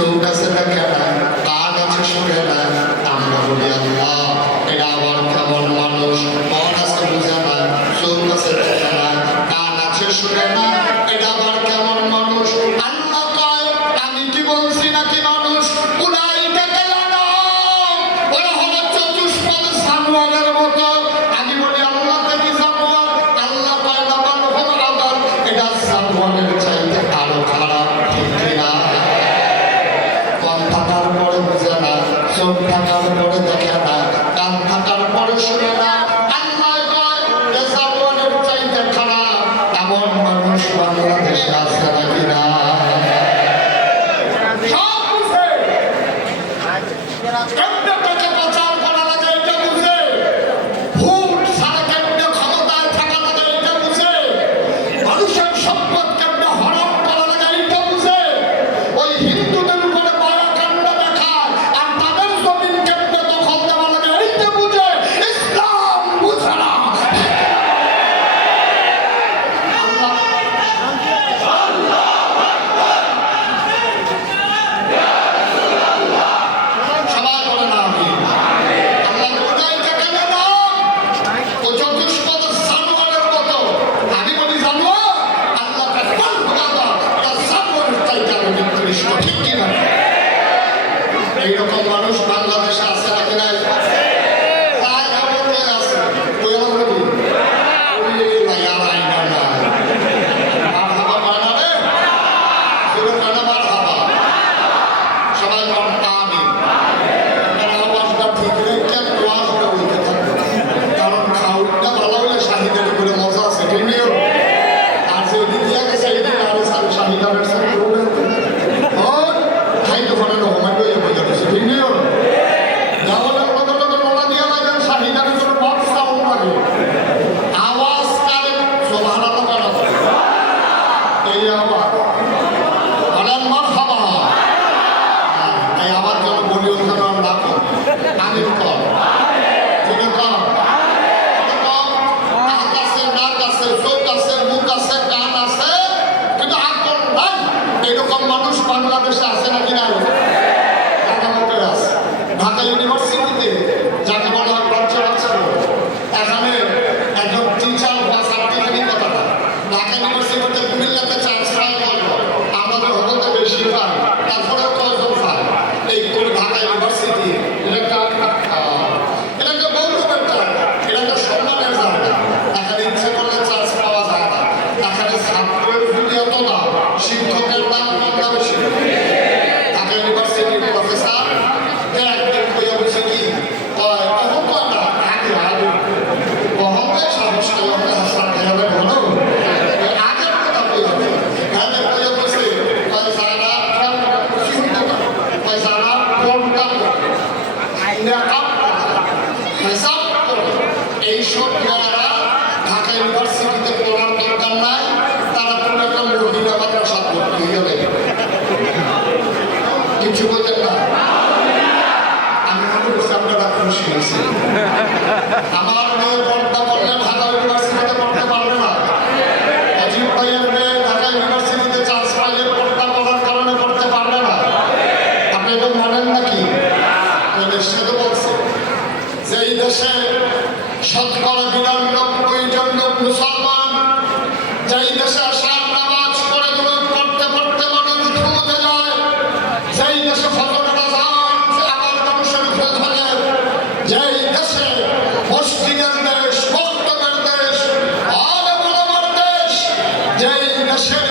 চোখ আছে দেখে না, কান আছে শুনে না। আমরা বলি আল্লাহ এরা আবার কেমন মানুষ, মন আছে বুঝে না, চোখ আছে দেখে না, কান আছে শুনে না, এটা আবার কেমন মানুষ? আল্লাহ কয় আমি কি বলছি নাকি মানুষ? উলাইকা কালানাম, ওরা হলো চতুষ্পদ জানোয়ারের মতো। আমি বলি আল্লাহ কি জানোয়ার? আল্লাহ কয় না বাল হলো আবার এটা জানোয়ারের চাইতে আরো খারাপ, ঠিক কিনা? মন থাকার পরে বুঝে না, চোখ থাকার পরে দেখে না, কান থাকার পরে শুনে না। আল্লাহ কয় এ জানোয়ারের চাইতে খারাপ। এমন মানুষ বাংলাদেশে আছে নাকি না? সব বুঝে, কেমনে টাকা পাচার করা লাগে এটা বুঝে, ভোট ছাড়া কেমনে ক্ষমতায় থাকা লাগে এটা বুঝে, মানুষের সম্পদ কেমনে হরণ করা লাগে এটা বুঝে, ওই হিন্দুদের উপরে মায়াকাণ্ড দেখায় আর তাদের জমিন কেমনে দখল দেওয়া লাগে এইটা বুঝে। ইসলাম বুঝে না। সবাই বলে না আমি আল্লাহ উলাইকা কালানাম, ও চতুষ্পদ জানোয়ারের মতো। আমি বলি জানোয়ার, আল্লাহ কয় বাল হলো আবার এটা জানোয়ারের চাইতে আরো নিকৃষ্ট, ঠিক কিনা? এইরকম মানুষ বাংলাদেশে আছে নাকি নাই? তাই আমাদের আছে। ওই আমরা বলি ওই নাই আর আইনা নাই। মারহাবা মানা রে, পুরো কানা মারহাবা। সবাই বলেন আমিন। আপনার আওয়াজটা ঠিক রেখে ওয়াজ করে বলতে থাকবেন, কারণ খাউটটা ভালো হলে শাহিদের করে মজা আছে, ঠিক নিও। আর যে ওদিন দিয়া গেছে এই দিন আরো শাহিদারের সাথে প্রবলেম খাইতে পারে না, হোমাই লইয়া বোঝা গেছে, ঠিক নিও। তাহলে ওদের নোলা দিয়া লাগেন শাহিদারের জন্য বক্স সাউন্ড লাগে, আওয়াজ কারে সোভানাটা বাড়াবে, এই আওয়াজ বলেন মারহাবা। তাই আমার জন্য বলি ওখানে রাখো, আমি কম তুমি কম হাত আছে, নাক আছে, চোখ আছে, মুখ আছে, কান আছে, কিন্তু আকল নাই। এরকম মানুষ বাংলাদেশে আছে নাকি নাই? ঢাকা আছে, ঢাকা ইউনিভার্সিটিতে যাকে বলা হয় পঞ্চরাজ্য, এখানে একজন টিচার বা ছাত্রীদের কথাটা ঢাকা ইউনিভার্সিটিতে কুমিল্লাতে ট্রান্সফার করলো, আমাদের হতে বেশি পায়, তারপরে কয়জন পায় এই করে ঢাকা ইউনিভার্সিটি। এটা একটা গৌরবের জায়গা, এটা একটা সম্মানের জায়গা। এখানে ইচ্ছে করলে চান্স পাওয়া যায় না। এখানে ছাত্রের যদি এত না, শিক্ষকের নাম কম বেশি। ঢাকা ইউনিভার্সিটির প্রফেসর একদিন কইয়া বলছে কি কয় অহংকার না আগে আগে অহংকার সাহস কইয়া হাসান খেয়ালে ভালো আগের কথা কইয়া আগের কইয়া বলছে কয় যারা কয় যারা কোনটা আইনা কাপ হিসাব করে এইসব যারা ঢাকা ইউনিভার্সিটিতে পড়ার দরকার নাই, তারা কোনো একটা মহিলা মাদ্রাসা ভর্তি হয়ে যাবে। কিছু বলতেন না, আমি মনে করছি আপনারা খুশি হয়েছে। আমার মেয়ে পড়তে পারলে ঢাকা ইউনিভার্সিটিতে পড়তে পারবে না, অজিত ভাইয়ের মেয়ে ঢাকা ইউনিভার্সিটিতে চান্স পাইলে পড়তে পারার কারণে পড়তে পারবে না। আপনি এটা মানেন নাকি? নিশ্চিত বলছে যে এই দেশে শতকরা ৯২ লোক মুসলমান, যেই দেশে আসার নামাজ পড়ে পড়তে পড়তে মানুষ ঘুমোতে যায়, যেই দেশে ফজরের আযান আমার মানুষের ঘুম ভাঙে, যেই দেশে মসজিদের দেশ, মক্তবের দেশ, আলেম ওলামার দেশ, যেই দেশের